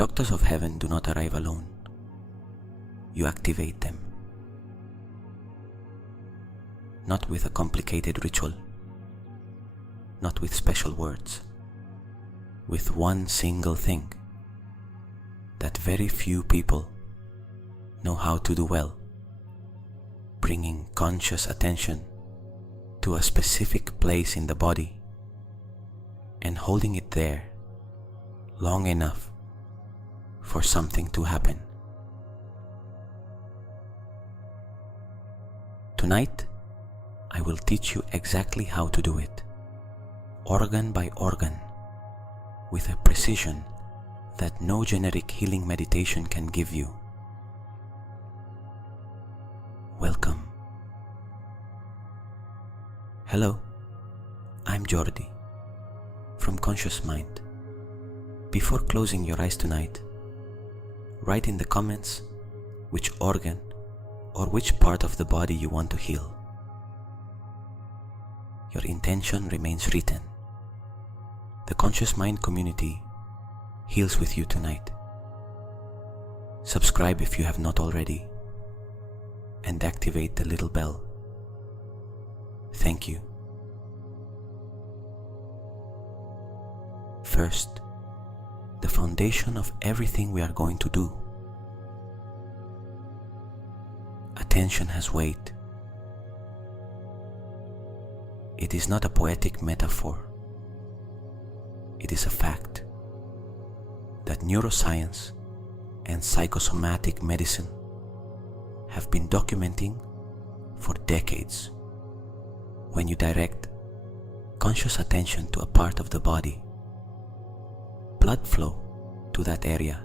doctors of heaven do not arrive alone. You activate them. Not with a complicated ritual, not with special words, with one single thing that very few people know how to do well: bringing conscious attention to a specific place in the body and holding it there long enough for something to happen. Tonight, I will teach you exactly how to do it, organ by organ, with a precision that no generic healing meditation can give you. Welcome. Hello, I'm Jordi, from Conscious Mind. Before closing your eyes tonight, write in the comments which organ or which part of the body you want to heal. Your intention remains written. The Conscious Mind community heals with you tonight. Subscribe if you have not already, and activate the little bell. Thank you. First, the foundation of everything we are going to do. Attention has weight. It is not a poetic metaphor. It is a fact that neuroscience and psychosomatic medicine have been documenting for decades. When you direct conscious attention to a part of the body, blood flow to that area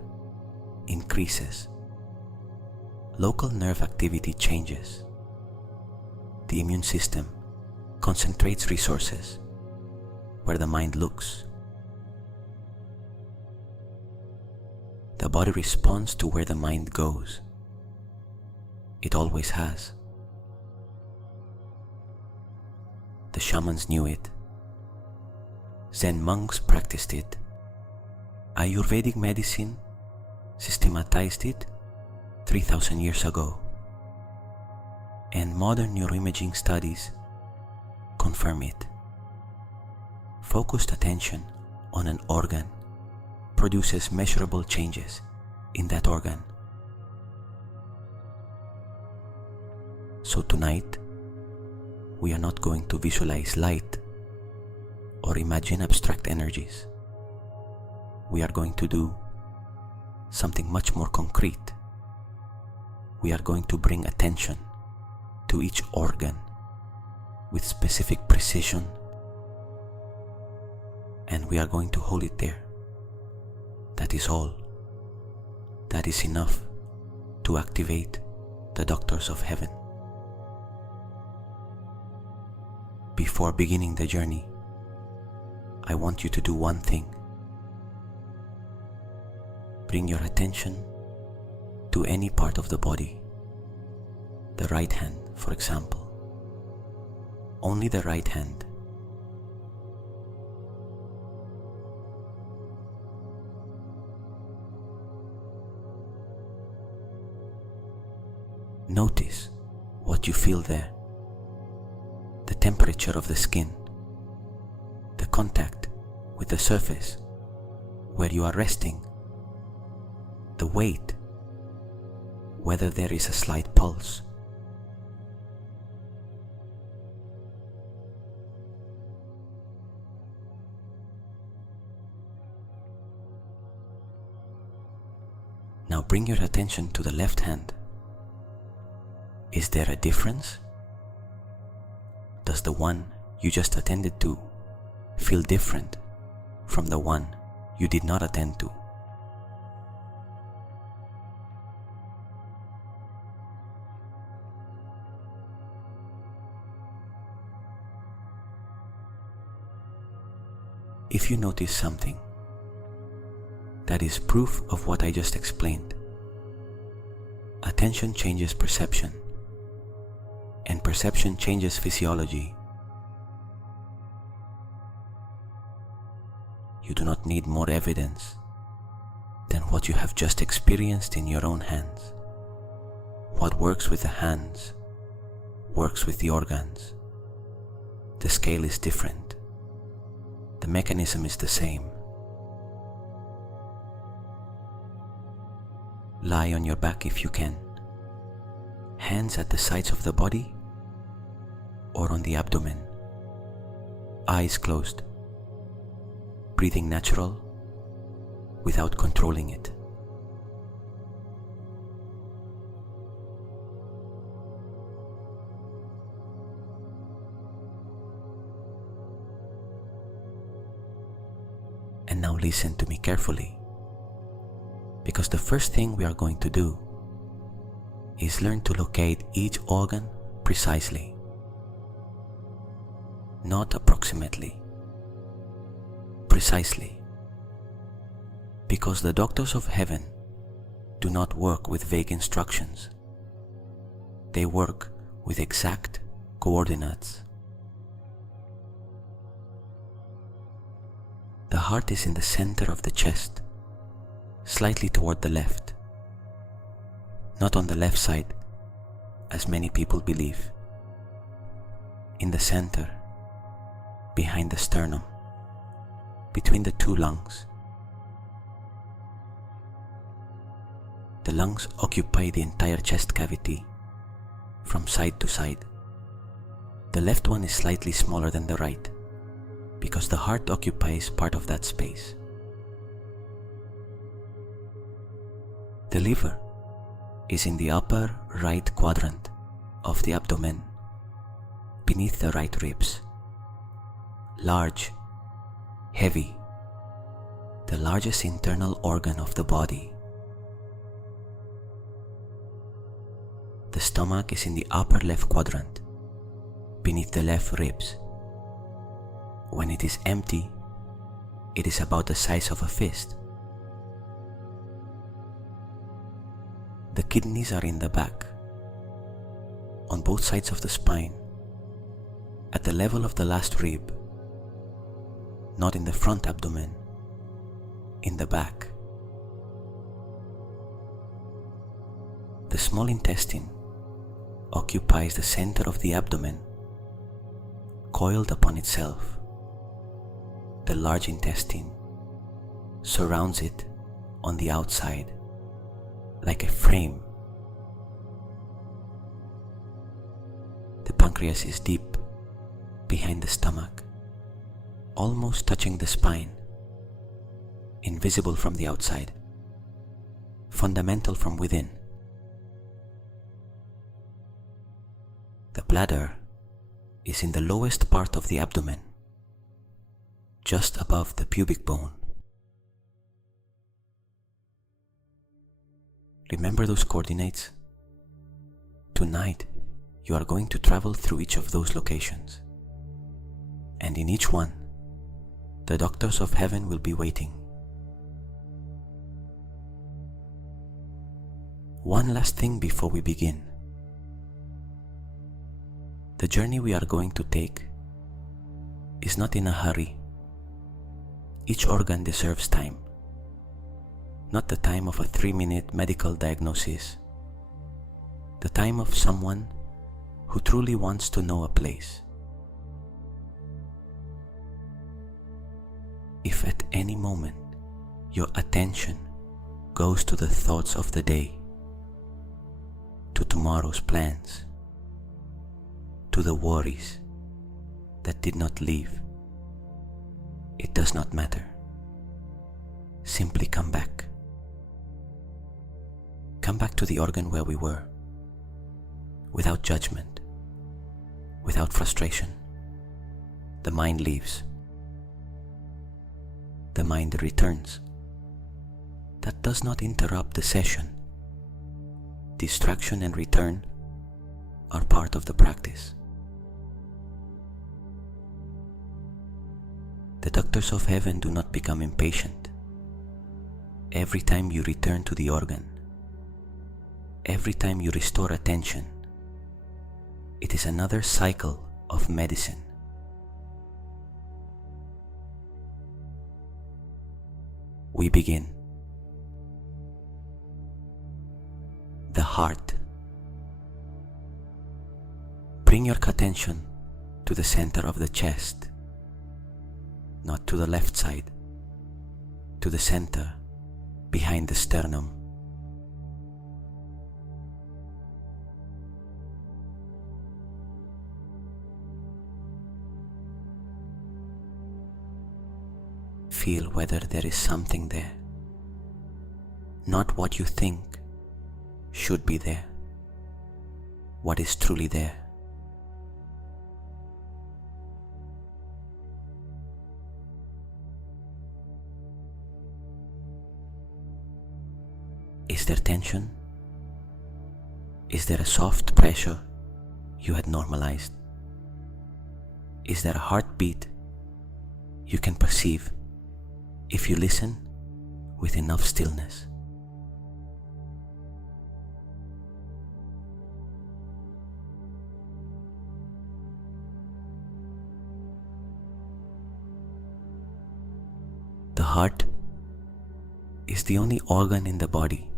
increases. Local nerve activity changes. The immune system concentrates resources where the mind looks. The body responds to where the mind goes. It always has. The shamans knew it. Zen monks practiced it. Ayurvedic medicine systematized it 3,000 years ago. And modern neuroimaging studies confirm it. Focused attention on an organ produces measurable changes in that organ. So tonight, we are not going to visualize light or imagine abstract energies. We are going to do something much more concrete. We are going to bring attention to each organ with specific precision, and we are going to hold it there. That is all. That is enough to activate the doctors of heaven. Before beginning the journey, I want you to do one thing. Bring your attention to any part of the body. The right hand, for example. Only the right hand. Notice what you feel there. The temperature of the skin, the contact with the surface where you are resting, the weight, whether there is a slight pulse. Now bring your attention to the left hand. Is there a difference? Does the one you just attended to feel different from the one you did not attend to? If you notice something, that is proof of what I just explained. Attention changes perception, and perception changes physiology. You do not need more evidence than what you have just experienced in your own hands. What works with the hands works with the organs. The scale is different. The mechanism is the same. Lie on your back if you can. Hands at the sides of the body or on the abdomen. Eyes closed. Breathing natural without controlling it. And now listen to me carefully, because the first thing we are going to do is learn to locate each organ precisely, not approximately, precisely, because the doctors of heaven do not work with vague instructions. They work with exact coordinates. The heart is in the center of the chest, slightly toward the left, not on the left side, as many people believe. In the center, behind the sternum, between the two lungs. The lungs occupy the entire chest cavity, from side to side. The left one is slightly smaller than the right, because the heart occupies part of that space. The liver is in the upper right quadrant of the abdomen, beneath the right ribs. Large, heavy, the largest internal organ of the body. The stomach is in the upper left quadrant, beneath the left ribs. When it is empty, it is about the size of a fist. The kidneys are in the back, on both sides of the spine, at the level of the last rib, not in the front abdomen, in the back. The small intestine occupies the center of the abdomen, coiled upon itself. The large intestine surrounds it on the outside like a frame. The pancreas is deep behind the stomach, almost touching the spine, invisible from the outside, fundamental from within. The bladder is in the lowest part of the abdomen, just above the pubic bone. Remember those coordinates? Tonight, you are going to travel through each of those locations. And in each one, the doctors of heaven will be waiting. One last thing before we begin. The journey we are going to take is not in a hurry. Each organ deserves time, not the time of a 3-minute medical diagnosis, the time of someone who truly wants to know a place. If at any moment your attention goes to the thoughts of the day, to tomorrow's plans, to the worries that did not leave, it does not matter. Simply come back. Come back to the organ where we were, without judgment, without frustration. The mind leaves. The mind returns. That does not interrupt the session. Distraction and return are part of the practice. The doctors of heaven do not become impatient. Every time you return to the organ, every time you restore attention, it is another cycle of medicine. We begin. bring your attention to the center of the chest, not to the left side, to the center behind the sternum. Feel whether there is something there, not what you think should be there, what is truly there. Is there tension? Is there a soft pressure you had normalized? Is there a heartbeat you can perceive if you listen with enough stillness? The heart is the only organ in the body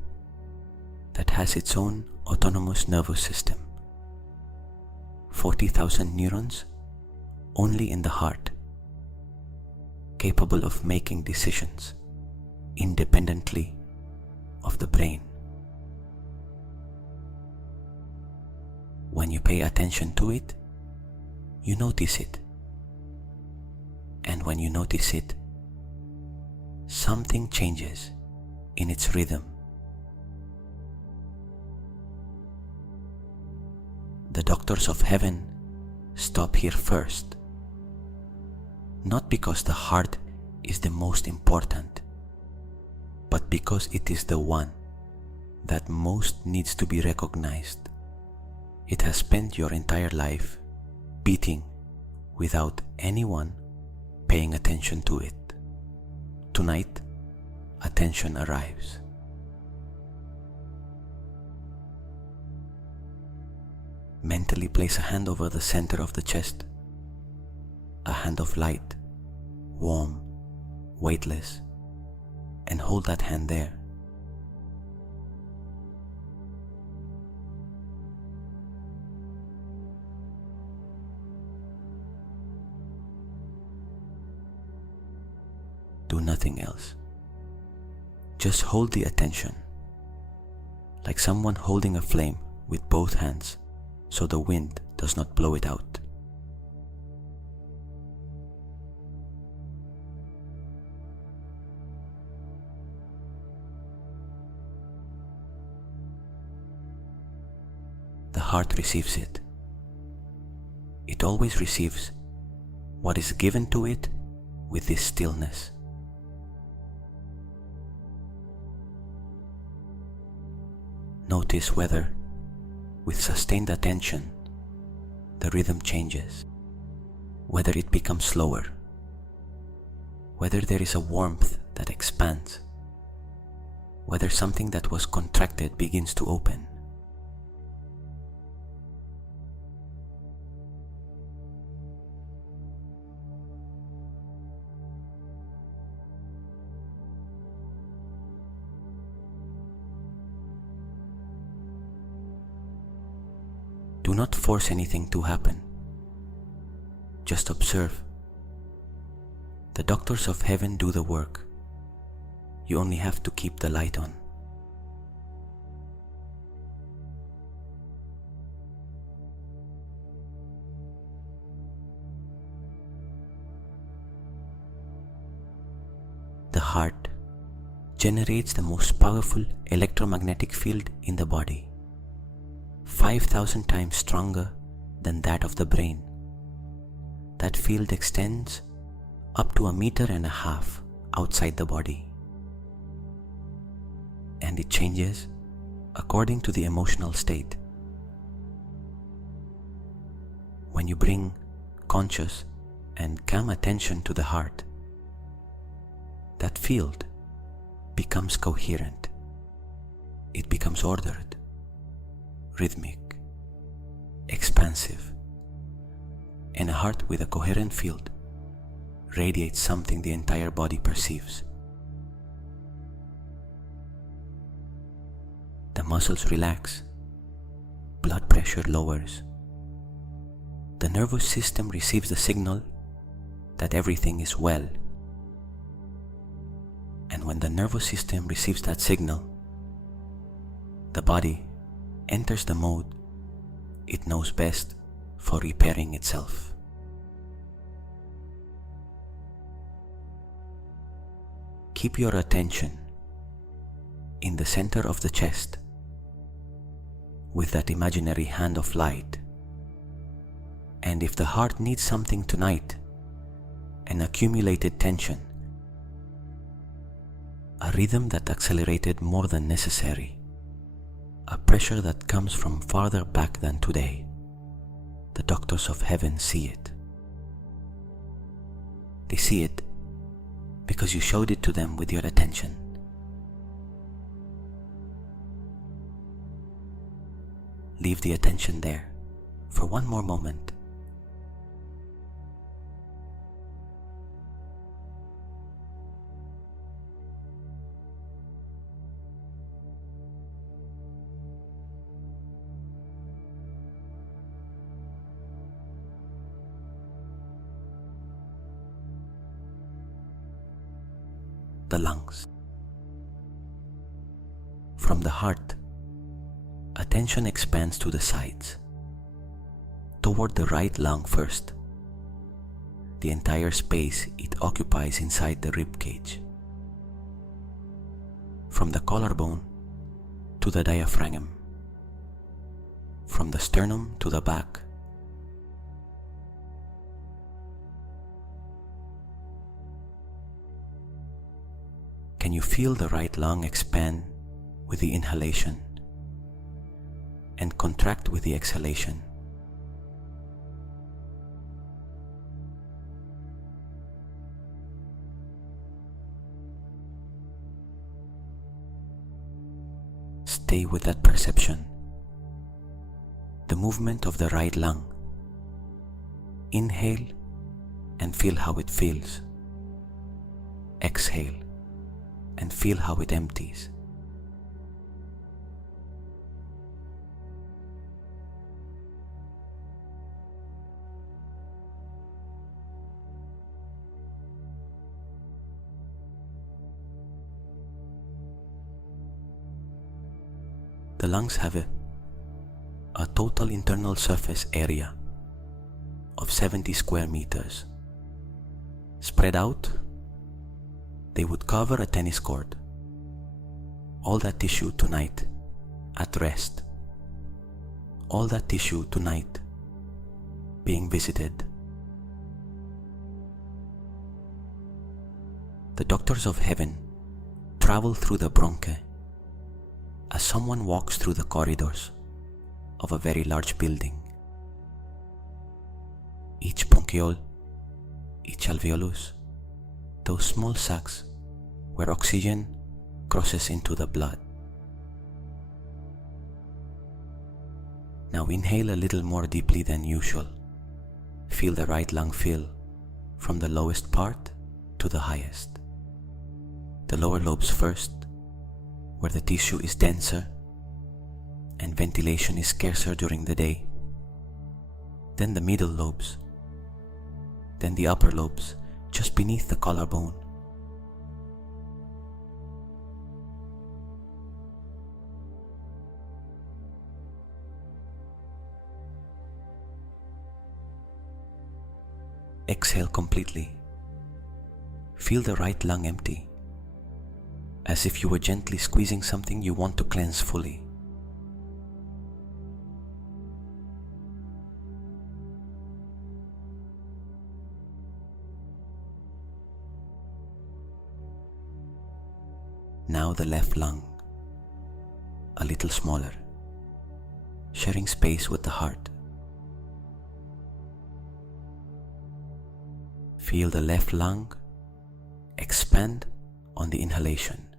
that has its own autonomous nervous system. 40,000 neurons only in the heart, capable of making decisions independently of the brain. When you pay attention to it, you notice it. And when you notice it, something changes in its rhythm. The doctors of heaven stop here first, not because the heart is the most important, but because it is the one that most needs to be recognized. It has spent your entire life beating without anyone paying attention to it. Tonight, attention arrives. Mentally place a hand over the center of the chest, a hand of light, warm, weightless, and hold that hand there. Do nothing else. Just hold the attention, like someone holding a flame with both hands, so the wind does not blow it out. The heart receives it. It always receives what is given to it with this stillness. Notice whether, with sustained attention, the rhythm changes, whether it becomes slower, whether there is a warmth that expands, whether something that was contracted begins to open. Do not force anything to happen. Just observe. The doctors of heaven do the work. You only have to keep the light on. The heart generates the most powerful electromagnetic field in the body, 5,000 times stronger than that of the brain. That field extends up to 1.5 meters outside the body, and it changes according to the emotional state. When you bring conscious and calm attention to the heart, that field becomes coherent. It becomes ordered, rhythmic, expansive, and a heart with a coherent field radiates something the entire body perceives. The muscles relax, blood pressure lowers, the nervous system receives the signal that everything is well. And when the nervous system receives that signal, the body enters the mode it knows best for repairing itself. Keep your attention in the center of the chest with that imaginary hand of light. And if the heart needs something tonight, an accumulated tension, a rhythm that accelerated more than necessary, a pressure that comes from farther back than today, the doctors of heaven see it. They see it because you showed it to them with your attention. Leave the attention there for one more moment. The lungs. From the heart, attention expands to the sides, toward the right lung first, the entire space it occupies inside the rib cage. From the collarbone to the diaphragm, from the sternum to the back. Can you feel the right lung expand with the inhalation and contract with the exhalation? Stay with that perception. The movement of the right lung. Inhale and feel how it feels. Exhale and feel how it empties. The lungs have a total internal surface area of 70 square meters. Spread out, they would cover a tennis court. All that tissue tonight at rest. All that tissue tonight being visited. The doctors of heaven travel through the bronchi as someone walks through the corridors of a very large building. Each bronchiole, each alveolus, those small sacs where oxygen crosses into the blood. Now inhale a little more deeply than usual. Feel the right lung fill from the lowest part to the highest. The lower lobes first, where the tissue is denser and ventilation is scarcer during the day. Then the middle lobes. Then the upper lobes, just beneath the collarbone. Exhale completely. Feel the right lung empty, as if you were gently squeezing something you want to cleanse fully. Now the left lung, a little smaller, sharing space with the heart. Feel the left lung expand on the inhalation,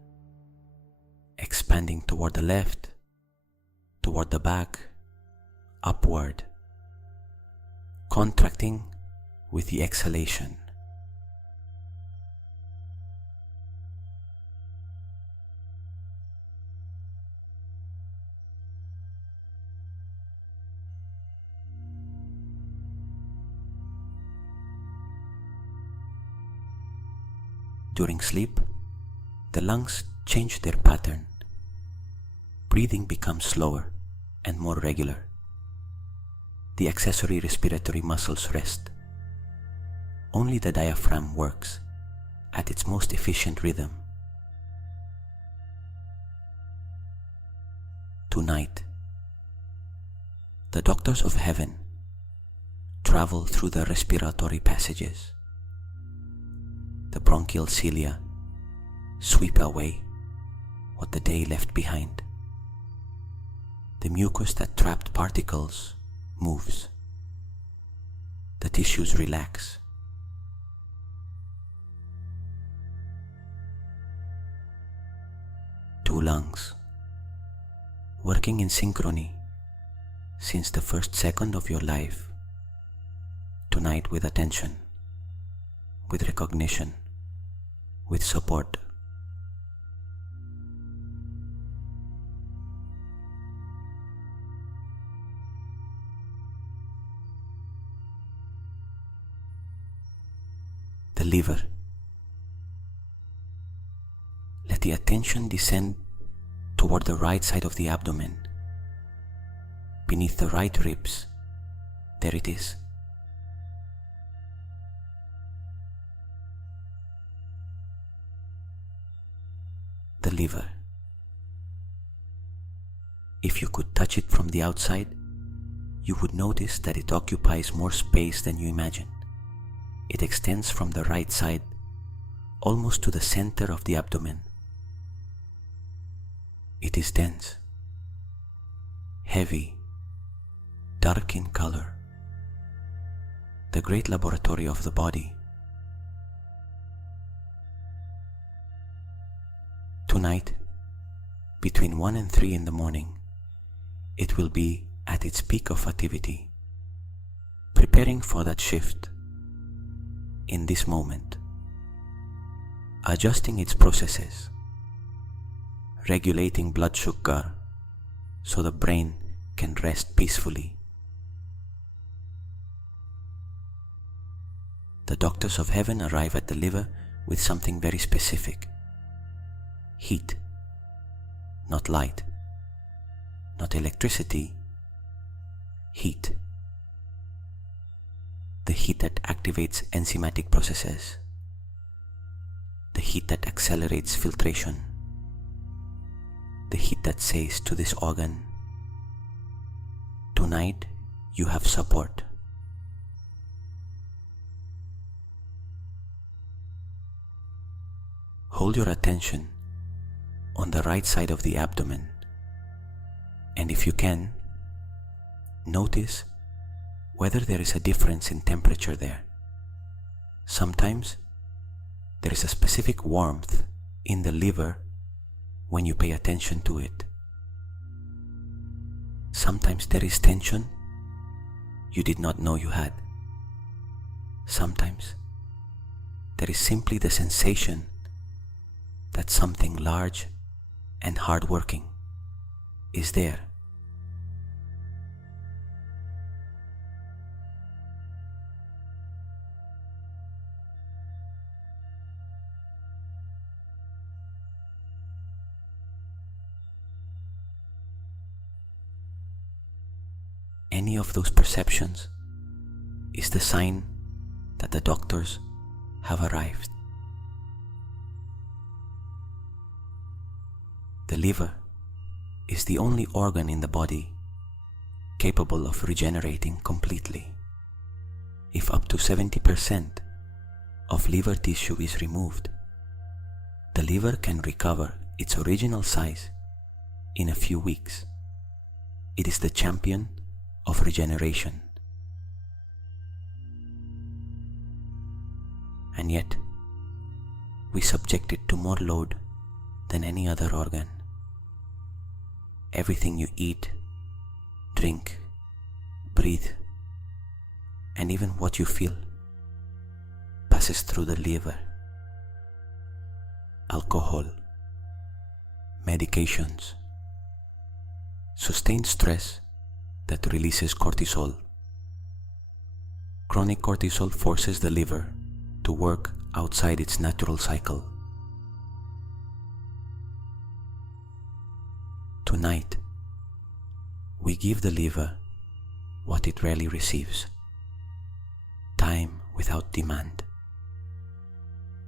expanding toward the left, toward the back, upward, contracting with the exhalation. During sleep, the lungs change their pattern. Breathing becomes slower and more regular. The accessory respiratory muscles rest. Only the diaphragm works at its most efficient rhythm. Tonight, the doctors of heaven travel through the respiratory passages. The bronchial cilia sweep away what the day left behind. The mucus that trapped particles moves. The tissues relax. Two lungs, working in synchrony since the first second of your life, tonight with attention, with recognition, with support. The liver. Let the attention descend toward the right side of the abdomen, beneath the right ribs. There it is. The liver. If you could touch it from the outside, you would notice that it occupies more space than you imagine. It extends from the right side almost to the center of the abdomen. It is dense, heavy, dark in color, the great laboratory of the body. Tonight, between 1 and 3 in the morning, it will be at its peak of activity, preparing for that shift in this moment, adjusting its processes, regulating blood sugar so the brain can rest peacefully. The doctors of heaven arrive at the liver with something very specific. Heat, not light, not electricity, heat. The heat that activates enzymatic processes, the heat that accelerates filtration, the heat that says to this organ, tonight you have support. Hold your attention on the right side of the abdomen, and if you can, notice whether there is a difference in temperature there. Sometimes there is a specific warmth in the liver when you pay attention to it. Sometimes there is tension you did not know you had. Sometimes there is simply the sensation that something large and hardworking is there. Any of those perceptions is the sign that the doctors have arrived. The liver is the only organ in the body capable of regenerating completely. If up to 70% of liver tissue is removed, the liver can recover its original size in a few weeks. It is the champion of regeneration. And yet, we subject it to more load than any other organ. Everything you eat, drink, breathe, and even what you feel passes through the liver. Alcohol, medications, sustained stress that releases cortisol. Chronic cortisol forces the liver to work outside its natural cycle. Tonight, we give the liver what it rarely receives: time without demand,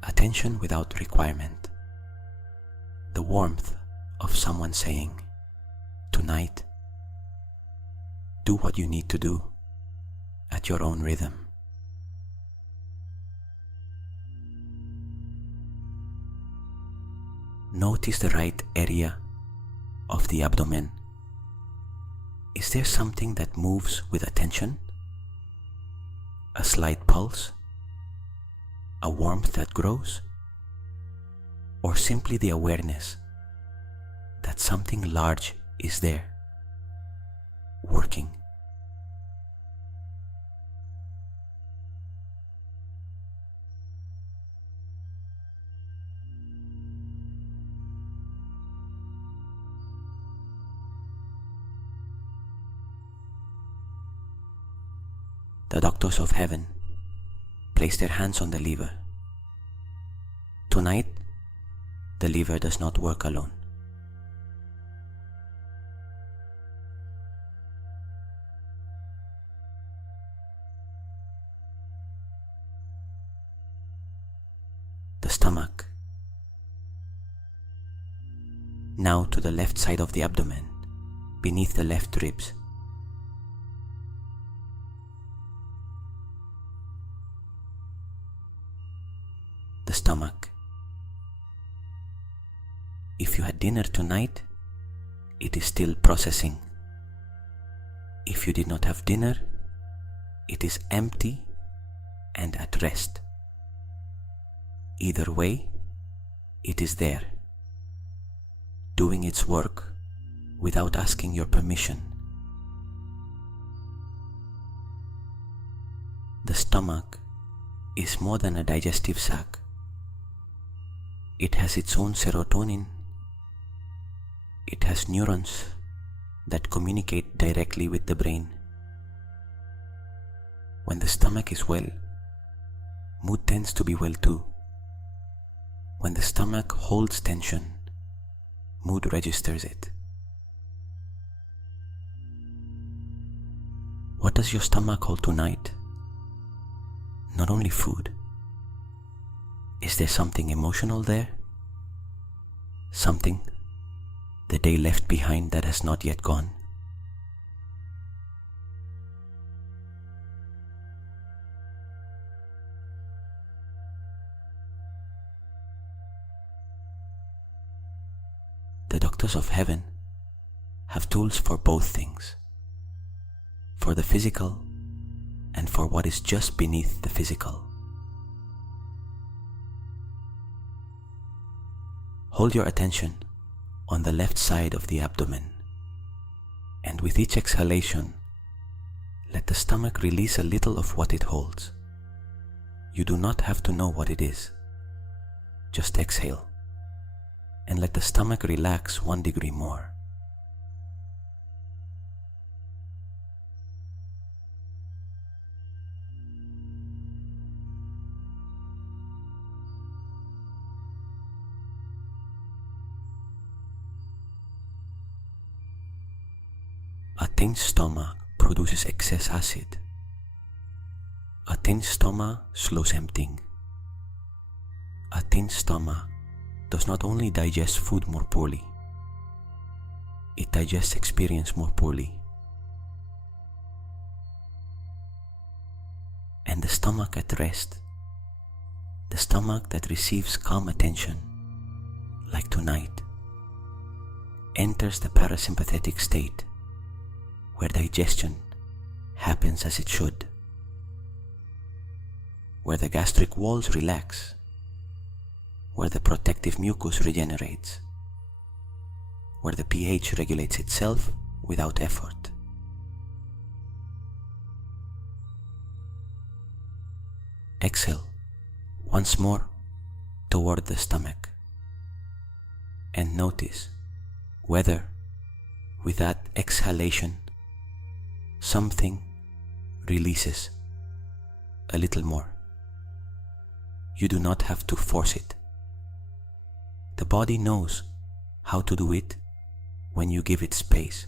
attention without requirement, the warmth of someone saying, "Tonight, do what you need to do at your own rhythm." Notice the right area of the abdomen. Is there something that moves with attention? A slight pulse? A warmth that grows? Or simply the awareness that something large is there, working? The doctors of heaven place their hands on the liver. Tonight, the liver does not work alone. The stomach. Now to the left side of the abdomen, beneath the left ribs. The stomach. If you had dinner tonight, it is still processing. If you did not have dinner, it is empty and at rest. Either way, it is there, doing its work without asking your permission. The stomach is more than a digestive sac. It has its own serotonin. It has neurons that communicate directly with the brain. When the stomach is well, mood tends to be well too. When the stomach holds tension, mood registers it. What does your stomach hold tonight? Not only food. Is there something emotional there? Something the day left behind that has not yet gone? The doctors of heaven have tools for both things, for the physical and for what is just beneath the physical. Hold your attention on the left side of the abdomen, and with each exhalation, let the stomach release a little of what it holds. You do not have to know what it is. Just exhale, and let the stomach relax 1 degree more. A tense stomach produces excess acid. A tense stomach slows emptying. A tense stomach does not only digest food more poorly, it digests experience more poorly. And the stomach at rest, the stomach that receives calm attention, like tonight, enters the parasympathetic state, where digestion happens as it should, where the gastric walls relax, where the protective mucus regenerates, where the pH regulates itself without effort. Exhale once more toward the stomach, and notice whether, with that exhalation, something releases a little more. You do not have to force it. The body knows how to do it when you give it space.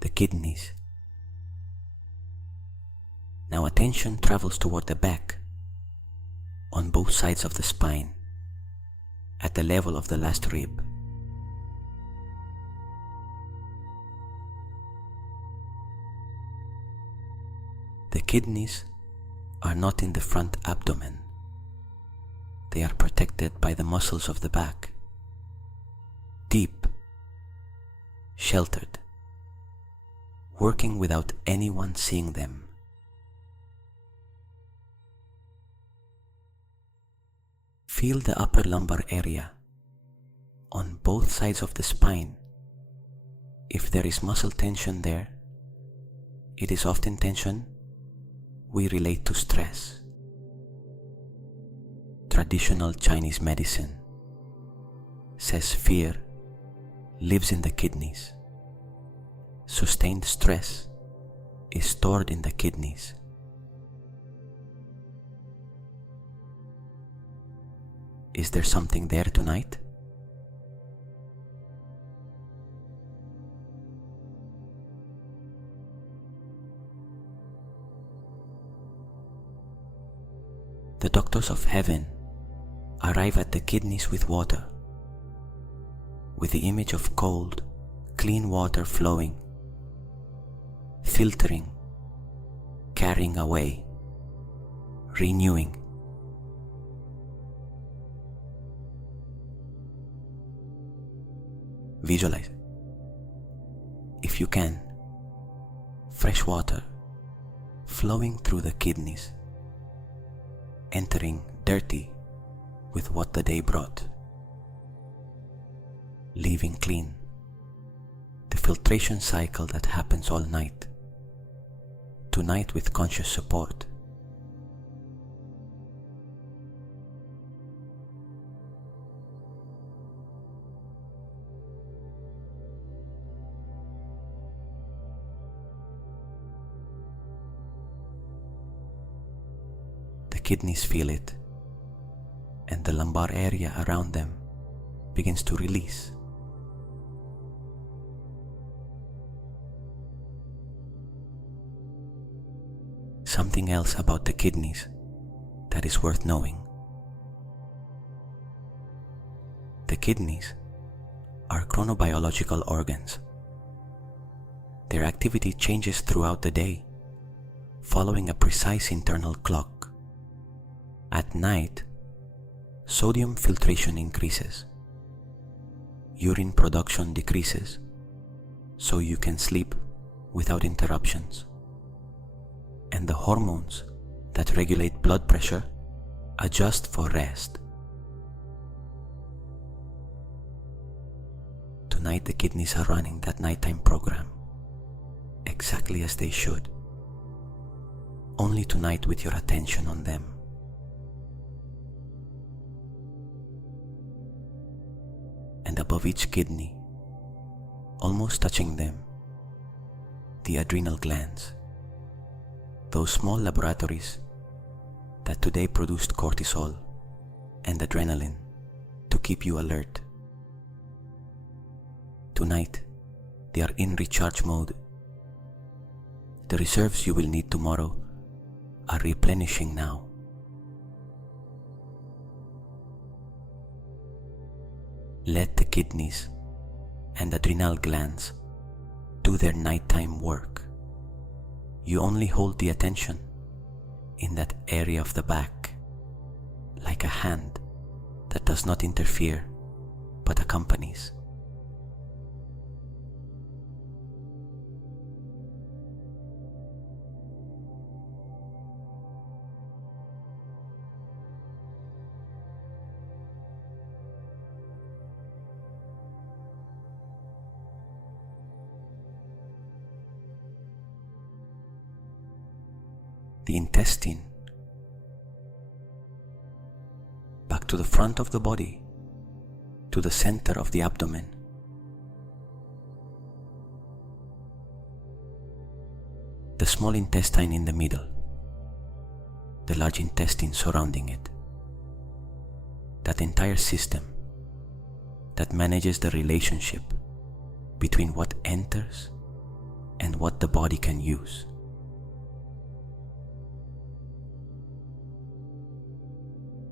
The kidneys. Now attention travels toward the back, on both sides of the spine, at the level of the last rib. The kidneys are not in the front abdomen. They are protected by the muscles of the back, deep, sheltered, working without anyone seeing them. Feel the upper lumbar area on both sides of the spine. If there is muscle tension there, it is often tension we relate to stress. Traditional Chinese medicine says fear lives in the kidneys. Sustained stress is stored in the kidneys. Is there something there tonight? The doctors of heaven arrive at the kidneys with water, with the image of cold, clean water flowing, filtering, carrying away, renewing. Visualize, if you can, fresh water flowing through the kidneys, entering dirty with what the day brought, leaving clean. The filtration cycle that happens all night, tonight with conscious support. Kidneys feel it, and the lumbar area around them begins to release. Something else about the kidneys that is worth knowing. The kidneys are chronobiological organs. Their activity changes throughout the day, following a precise internal clock. At night, sodium filtration increases, urine production decreases, so you can sleep without interruptions, and the hormones that regulate blood pressure adjust for rest. Tonight the kidneys are running that nighttime program, exactly as they should, only tonight with your attention on them. And above each kidney, almost touching them, the adrenal glands, those small laboratories that today produced cortisol and adrenaline to keep you alert. Tonight, they are in recharge mode. The reserves you will need tomorrow are replenishing now. Let the kidneys and adrenal glands do their nighttime work. You only hold the attention in that area of the back, like a hand that does not interfere but accompanies. The intestine back to the front of the body, to the center of the abdomen. The small intestine in the middle, the large intestine surrounding it, that entire system that manages the relationship between what enters and what the body can use.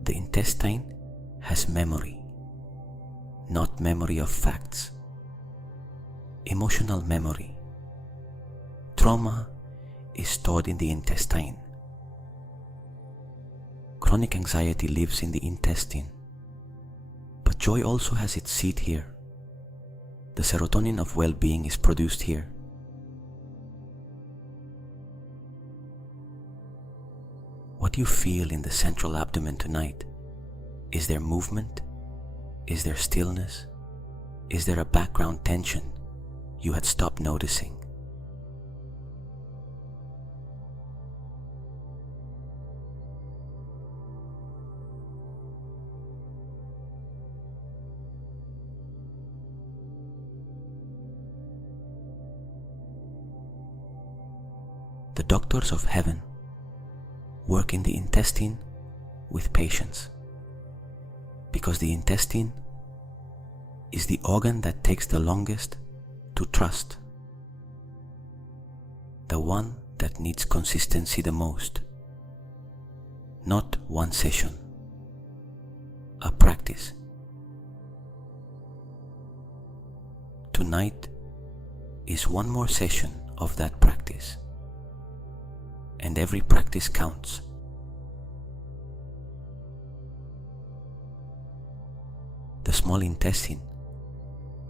The intestine has memory, not memory of facts, emotional memory. Trauma is stored in the intestine. Chronic anxiety lives in the intestine, but joy also has its seat here. The serotonin of well-being is produced here. What do you feel in the central abdomen tonight? Is there movement? Is there stillness? Is there a background tension you had stopped noticing? The doctors of heaven work in the intestine with patience, because the intestine is the organ that takes the longest to trust, the one that needs consistency the most. Not one session, a practice. Tonight is one more session of that practice, and every practice counts. The small intestine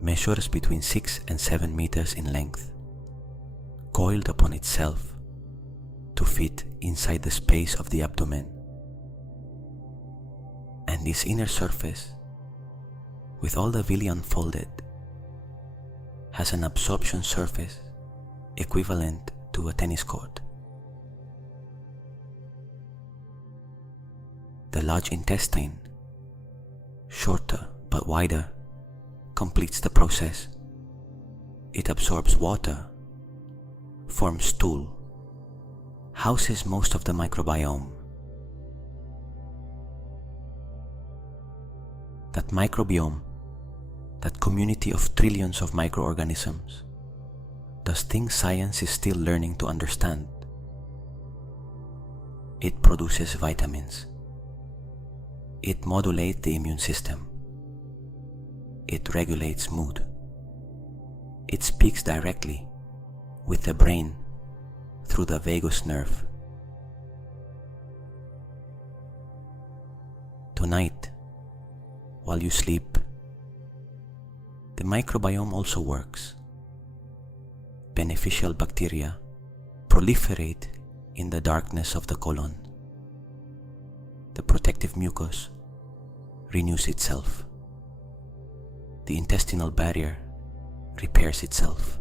measures between 6 and 7 meters in length, coiled upon itself to fit inside the space of the abdomen. And this inner surface, with all the villi unfolded, has an absorption surface equivalent to a tennis court. The large intestine, shorter but wider, completes the process. It absorbs water, forms stool, houses most of the microbiome. That microbiome, that community of trillions of microorganisms, does things science is still learning to understand. It produces vitamins. It modulates the immune system. It regulates mood. It speaks directly with the brain through the vagus nerve. Tonight, while you sleep, the microbiome also works. Beneficial bacteria proliferate in the darkness of the colon. The protective mucus renews itself. The intestinal barrier repairs itself.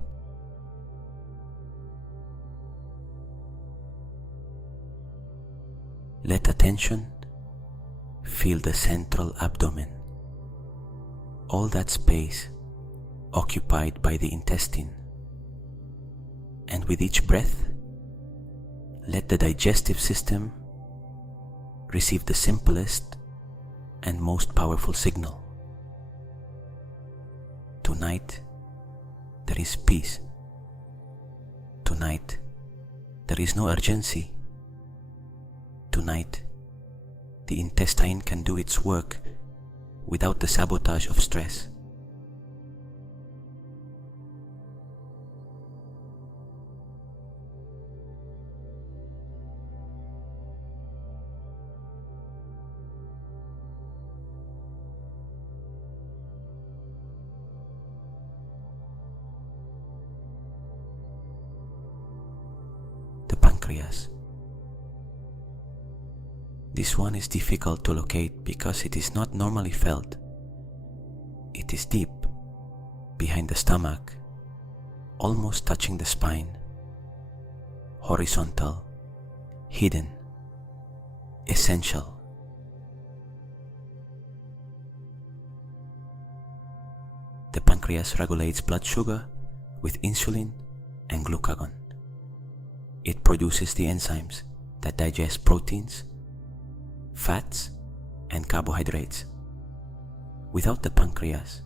Let attention fill the central abdomen, all that space occupied by the intestine. And with each breath, let the digestive system receive the simplest and most powerful signal. Tonight, there is peace. Tonight, there is no urgency. Tonight, the intestine can do its work without the sabotage of stress. Pancreas. This one is difficult to locate because it is not normally felt. It is deep, behind the stomach, almost touching the spine, horizontal, hidden, essential. pancreas regulates blood sugar with insulin and glucagon. It produces the enzymes that digest proteins, fats, and carbohydrates. Without the pancreas,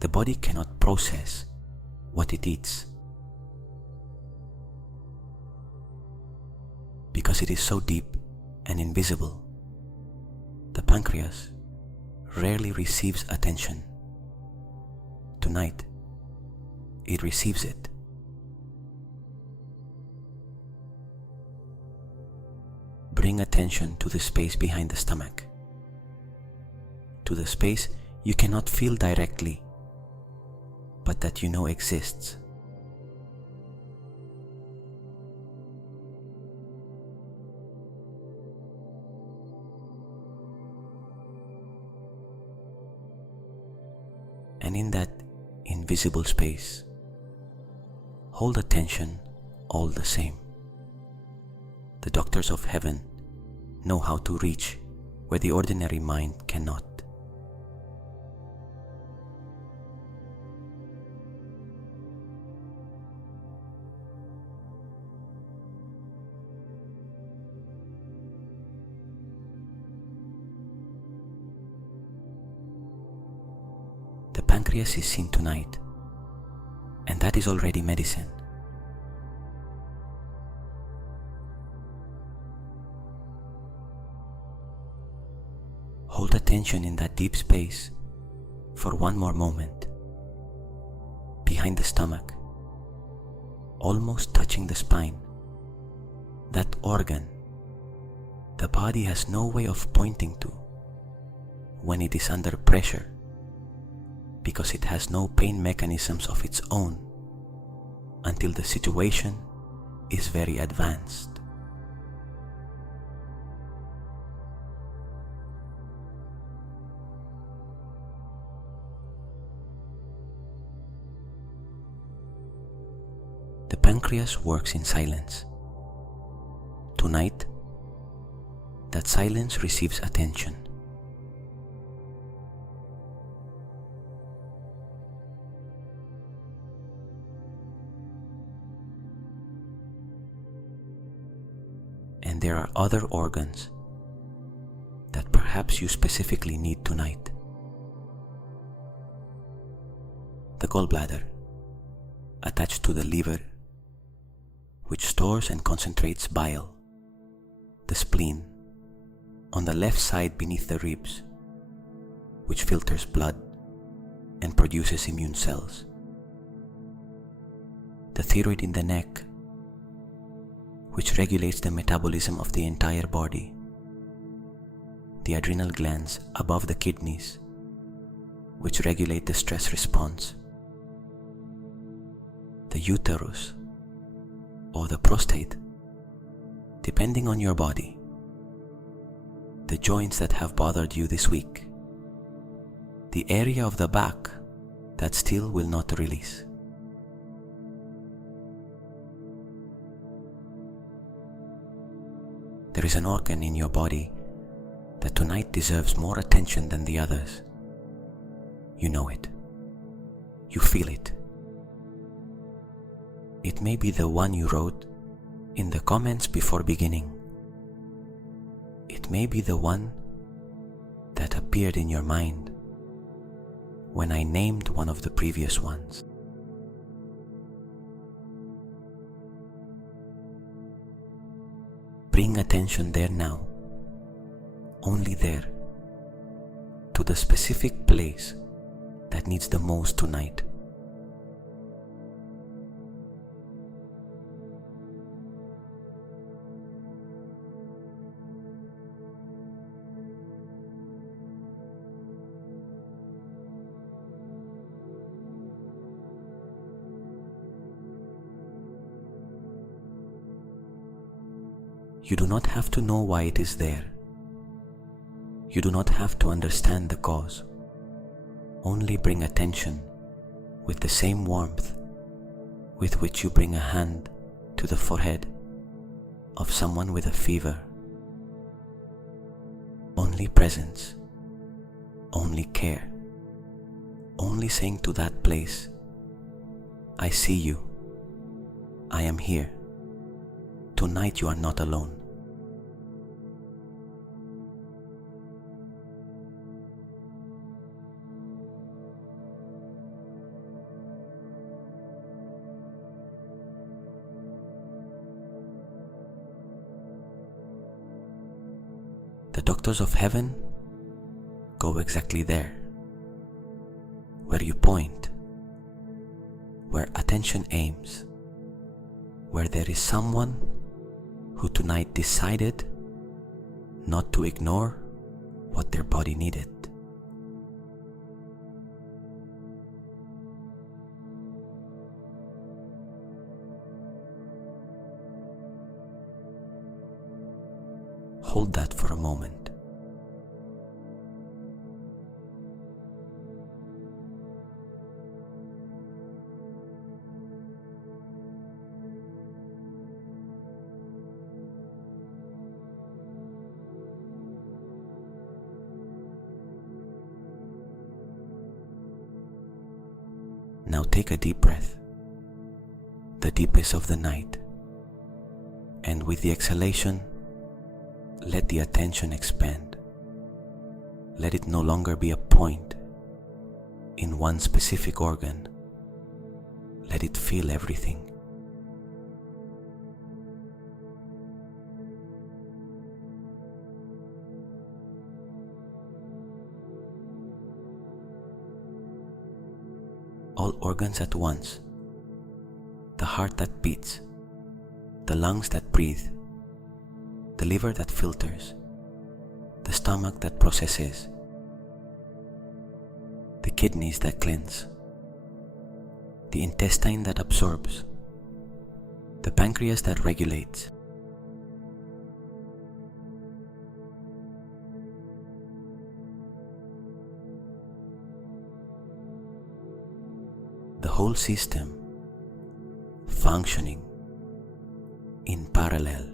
the body cannot process what it eats. Because it is so deep and invisible, the pancreas rarely receives attention. Tonight, it receives it. Bring attention to the space behind the stomach, to the space you cannot feel directly, but that you know exists. And in that invisible space, hold attention all the same. The doctors of heaven know how to reach where the ordinary mind cannot. The pancreas is seen tonight, and that is already medicine. Hold attention in that deep space for one more moment. Behind the stomach, almost touching the spine, that organ the body has no way of pointing to when it is under pressure, because it has no pain mechanisms of its own until the situation is very advanced. The pancreas works in silence. Tonight, that silence receives attention. And there are other organs that perhaps you specifically need tonight. The gallbladder, attached to the liver, which stores and concentrates bile. The spleen, on the left side beneath the ribs, which filters blood and produces immune cells. The thyroid in the neck, which regulates the metabolism of the entire body. The adrenal glands above the kidneys, which regulate the stress response. The uterus, or the prostate, depending on your body. The joints that have bothered you this week. The area of the back that still will not release. There is an organ in your body that tonight deserves more attention than the others. You know it. You feel it. It may be the one you wrote in the comments before beginning. It may be the one that appeared in your mind when I named one of the previous ones. Bring attention there now, only there, to the specific place that needs the most tonight. You do not have to know why it is there. You do not have to understand the cause. Only bring attention with the same warmth with which you bring a hand to the forehead of someone with a fever. Only presence, only care, only saying to that place, I see you, I am here, tonight you are not alone. The doctors of heaven go exactly there, where you point, where attention aims, where there is someone who tonight decided not to ignore what their body needed. Hold that for a moment. Now take a deep breath, the deepest of the night, and with the exhalation, let the attention expand. Let it no longer be a point in one specific organ. Let it feel everything. All organs at once, the heart that beats, the lungs that breathe, the liver that filters, the stomach that processes, the kidneys that cleanse, the intestine that absorbs, the pancreas that regulates, the whole system functioning in parallel,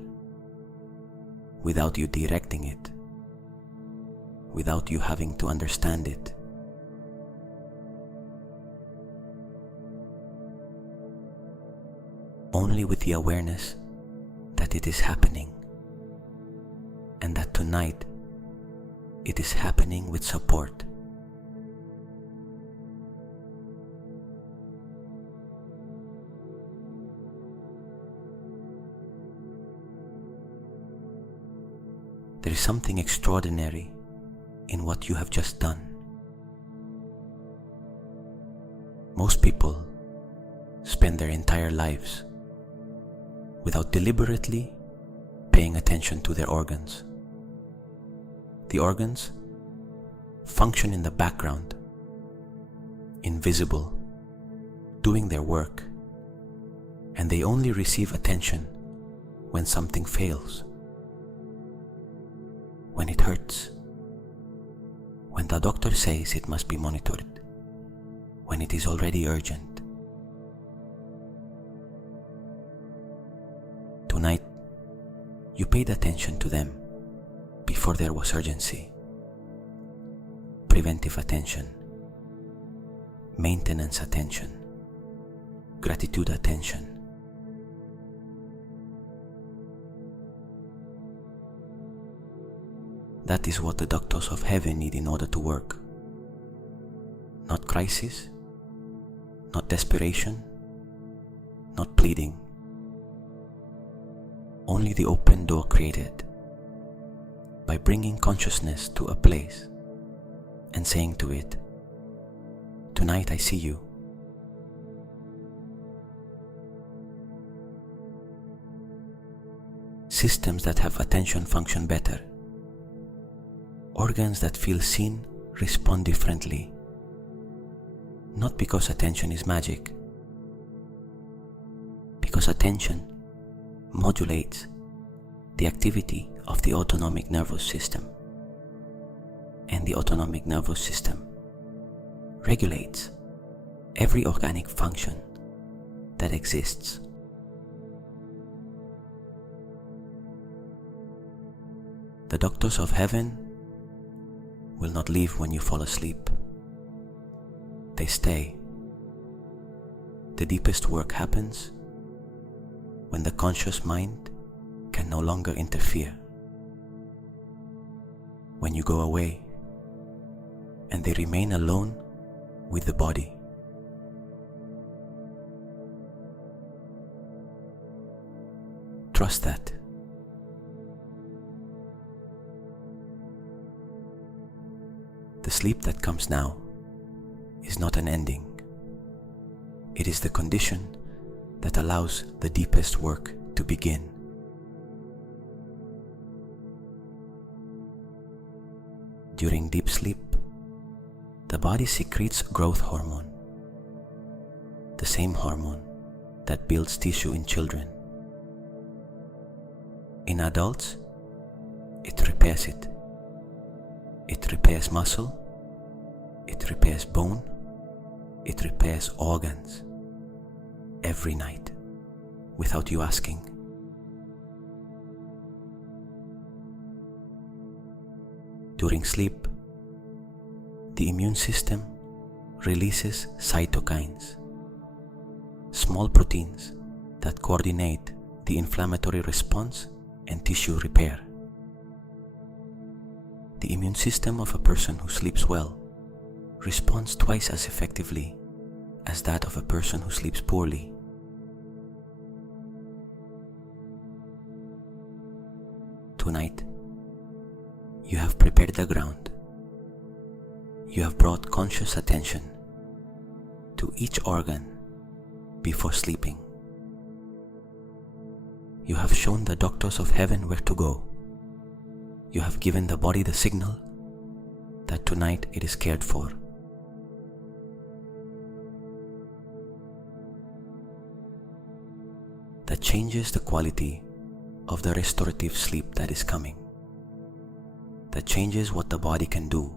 without you directing it, without you having to understand it. Only with the awareness that it is happening, and that tonight it is happening with support. There is something extraordinary in what you have just done. Most people spend their entire lives without deliberately paying attention to their organs. The organs function in the background, invisible, doing their work, and they only receive attention when something fails. When it hurts, when the doctor says it must be monitored, when it is already urgent. Tonight, you paid attention to them before there was urgency. Preventive attention, maintenance attention, gratitude attention. That is what the doctors of heaven need in order to work. Not crisis, not desperation, not pleading. Only the open door created by bringing consciousness to a place and saying to it, tonight I see you. Systems that have attention function better. Organs that feel seen respond differently, not because attention is magic, because attention modulates the activity of the autonomic nervous system, and the autonomic nervous system regulates every organic function that exists. The doctors of heaven will not leave when you fall asleep. they stay. The deepest work happens when the conscious mind can no longer interfere. When you go away and they remain alone with the body. Trust that. The sleep that comes now is not an ending. It is the condition that allows the deepest work to begin. During deep sleep, the body secretes growth hormone, the same hormone that builds tissue in children. In adults, it repairs it. It repairs muscle, it repairs bone, it repairs organs every night without you asking. During sleep, the immune system releases cytokines, small proteins that coordinate the inflammatory response and tissue repair. The immune system of a person who sleeps well responds twice as effectively as that of a person who sleeps poorly. Tonight, you have prepared the ground. You have brought conscious attention to each organ before sleeping. You have shown the doctors of heaven where to go. You have given the body the signal that tonight it is cared for. That changes the quality of the restorative sleep that is coming. That changes what the body can do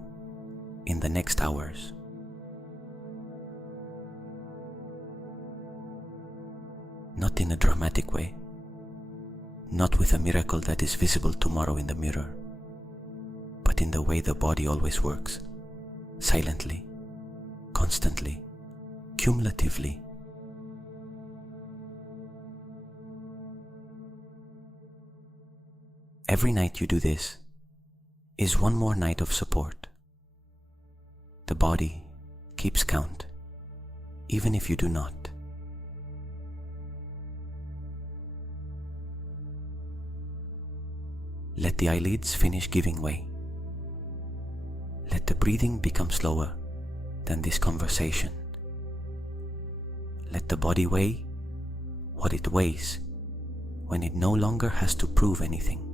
in the next hours. Not in a dramatic way, not with a miracle that is visible tomorrow in the mirror, but in the way the body always works, silently, constantly, cumulatively. Every night you do this is one more night of support. The body keeps count, even if you do not. Let the eyelids finish giving way. Let the breathing become slower than this conversation. Let the body weigh what it weighs when it no longer has to prove anything.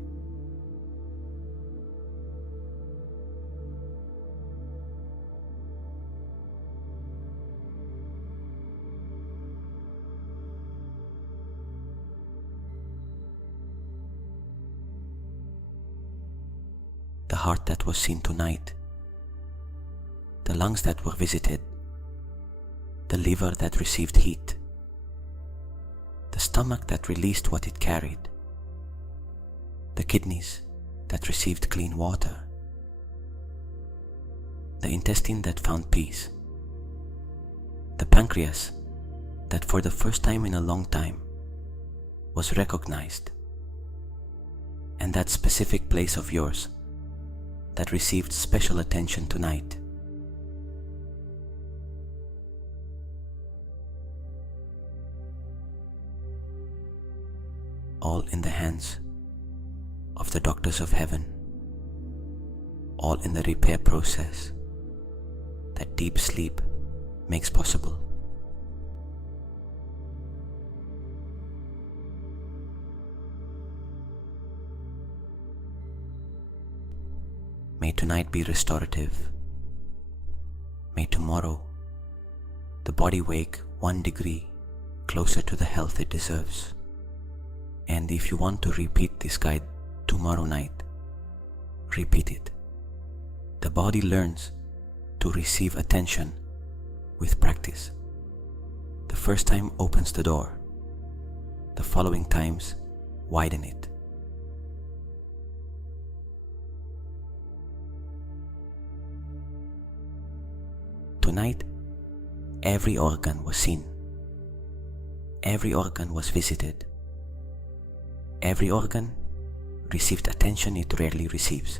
The heart that was seen tonight, the lungs that were visited, the liver that received heat, the stomach that released what it carried, the kidneys that received clean water, the intestine that found peace, the pancreas that for the first time in a long time was recognized, and that specific place of yours that received special attention tonight. All in the hands of the doctors of heaven, all in the repair process that deep sleep makes possible. May tonight be restorative. May tomorrow the body wake 1 degree closer to the health it deserves. And if you want to repeat this guide tomorrow night, repeat it. The body learns to receive attention with practice. The first time opens the door. The following times widen it. Tonight, every organ was seen. Every organ was visited. Every organ received attention it rarely receives.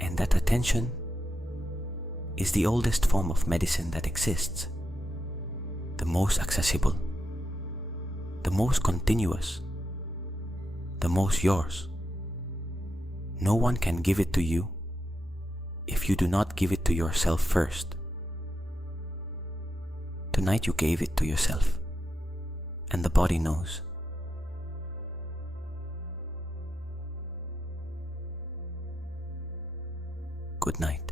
And that attention is the oldest form of medicine that exists, the most accessible, the most continuous, the most yours. No one can give it to you if you do not give it to yourself first. Tonight you gave it to yourself, and the body knows. Good night.